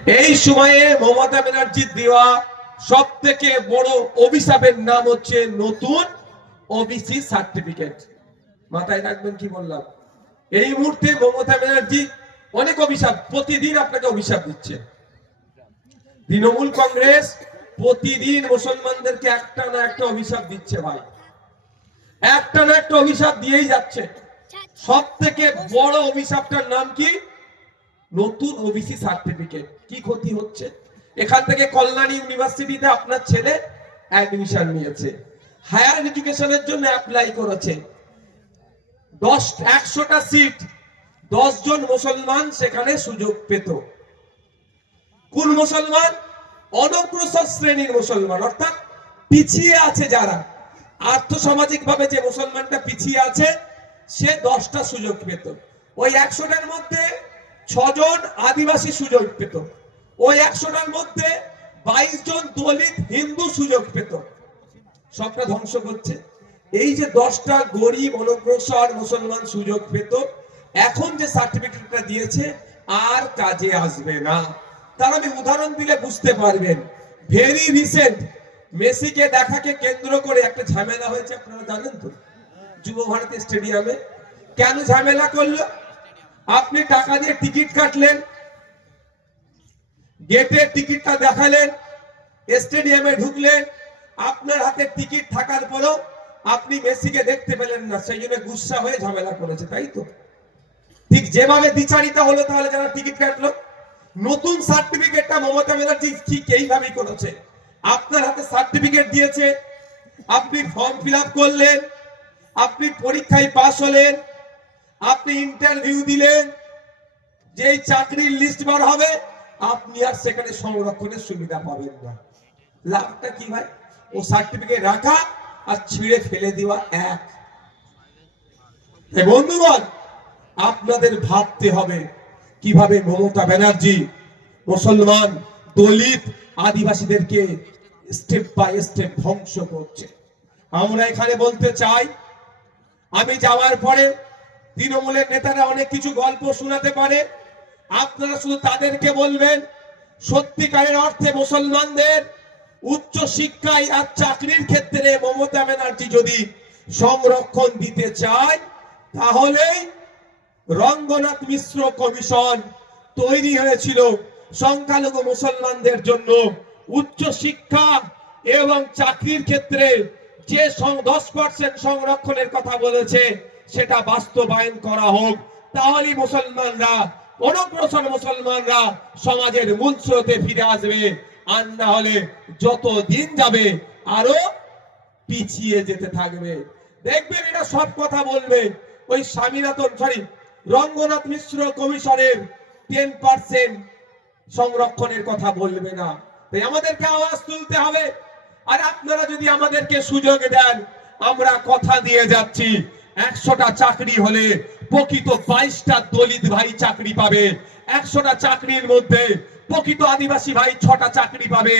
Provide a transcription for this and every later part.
এই সময়ে মমতা ব্যানার্জির দেওয়া সব থেকে বড় অভিশাপের নাম হচ্ছে নতুন ওবিসি সার্টিফিকেট। মাথায় রাখবেন কি বললাম। এই মুহূর্তে মমতা ব্যানার্জি অনেক অভিশাপ, প্রতিদিন আপনাকে অভিশাপ দিচ্ছে। তৃণমূল কংগ্রেস প্রতিদিন মুসলমানদেরকে একটা না একটা অভিশাপ দিচ্ছে ভাই, একটা না একটা অভিশাপ দিয়েই যাচ্ছে। সব থেকে বড় অভিশাপটার নাম কি? নতুন ওবিসি সার্টিফিকেট। কি ক্ষতি হচ্ছে? এখান থেকে কল্যাণী ইউনিভার্সিটিতে আপনার ছেলে অ্যাডমিশন নিয়েছে, হায়ার এডুকেশনের জন্য অ্যাপ্লাই করেছে, 100টা সিট, 10 জন মুসলমান সেখানে সুযোগ পেত। কোন মুসলমান? অনগ্রসর শ্রেণীর মুসলমান, অর্থাৎ পিছিয়ে আছে যারা, আর্থসামাজিক ভাবে যে মুসলমানটা পিছিয়ে আছে সে 10টা সুযোগ পেত। ওই 100টার মধ্যে 6 জন আদিবাসী সুযোগ পেত, ওই 100টার মধ্যে 22 জন দলিত হিন্দু সুযোগ পেত। সবটা ধ্বংস করছে। এই যে 10টা গরিব অনগ্রসর মুসলমান সুযোগ পেত, এখন যে সার্টিফিকেটটা দিয়েছে আর কাজে আসবে না। তার আমি উদাহরণ দিলে বুঝতে পারবেন। ভেরি রিসেন্ট মেসিকে দেখাকে কেন্দ্র করে একটা ঝামেলা হয়েছে, আপনারা জানেন তো, যুব ভারতী স্টেডিয়ামে। কেন ঝামেলা করলো? আপনি টাকা দিয়ে টিকিট কাটলেন, গেটের টিকিটটা দেখালেন, স্টেডিয়ামে ঢুকলেন, আপনার হাতে টিকিট থাকার পরেও আপনি মেসিকে দেখতে পেলেন না, সেই জন্য গুসা হয়ে ঝামেলা করেছে, তাই তো? ঠিক যেভাবে দ্বিচারিতা হলো তাহলে যারা টিকিট কাটলো। নতুন সার্টিফিকেটটা মমতা ব্যানার্জি ঠিক এইভাবেই করেছে। আপনার হাতে সার্টিফিকেট দিয়েছে, আপনি ফর্ম ফিল আপ করলেন, আপনি পরীক্ষায় পাস হলেন, আপনি ইন্টারভিউ দিলেন, যেই চাকরির লিস্ট বার হবে আপনি আর সেখানে সংরক্ষণের সুবিধা পাবেন না। লাভটা কি ভাই? ও সার্টিফিকেট রাখা আর ছিঁড়ে ফেলে দেওয়া এক। বন্ধুগণ, আপনাদের ভাবতে হবে কিভাবে মমতা ব্যানার্জি মুসলমান, দলিত, আদিবাসীদেরকে স্টেপ বাই স্টেপ ধ্বংস করছে। আমরা এখানে বলতে চাই, আমি যাওয়ার পরে তৃণমূলের নেতারা অনেক কিছু গল্প শোনাতে পারে, আপনারা শুধু তাদেরকে বলবেন সত্যিকারের অর্থে মুসলমানদের উচ্চ শিক্ষায় আর চাকরির ক্ষেত্রে মমতা ব্যানার্জি যদি সংরক্ষণ দিতে চায়, তাহলেই রঙ্গনাথ মিশ্র কমিশন তৈরি হয়েছিল সংখ্যালঘু মুসলমানদের জন্য উচ্চ শিক্ষা এবং চাকরির ক্ষেত্রে যে 10% সংরক্ষণের কথা বলেছে সেটা বাস্তবায়ন করা হোক। তাহলেই মুসলমানরা, অনগ্রসর মুসলমানরা সমাজের মূল স্রোতে ফিরে আসবে। আর না হলে যত দিন যাবে আরো পিছিয়ে যেতে থাকবে। দেখবেন এরা সব কথা বলবে ওই রঙ্গনাথ মিশ্র কমিশনের 10% সংরক্ষণের কথা বলবে না। তাই আমাদেরকে আওয়াজ তুলতে হবে। আর আপনারা যদি আমাদেরকে সুযোগ দেন, আমরা কথা দিয়ে যাচ্ছি 100টা চাকরি হলে প্রকৃত 22টা দলিত ভাই চাকরি পাবে, 100টা চাকরির মধ্যে প্রকৃত আদিবাসী ভাই 6টা চাকরি পাবে,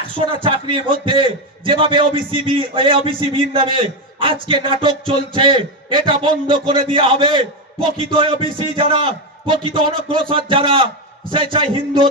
100টা চাকরির মধ্যে যেভাবে ওবিসি বিল নামে আজকে নাটক চলছে এটা বন্ধ করে দেওয়া হবে। প্রকৃত ওবিসি যারা, প্রকৃত অনগ্রসর যারা, সে চাই হিন্দু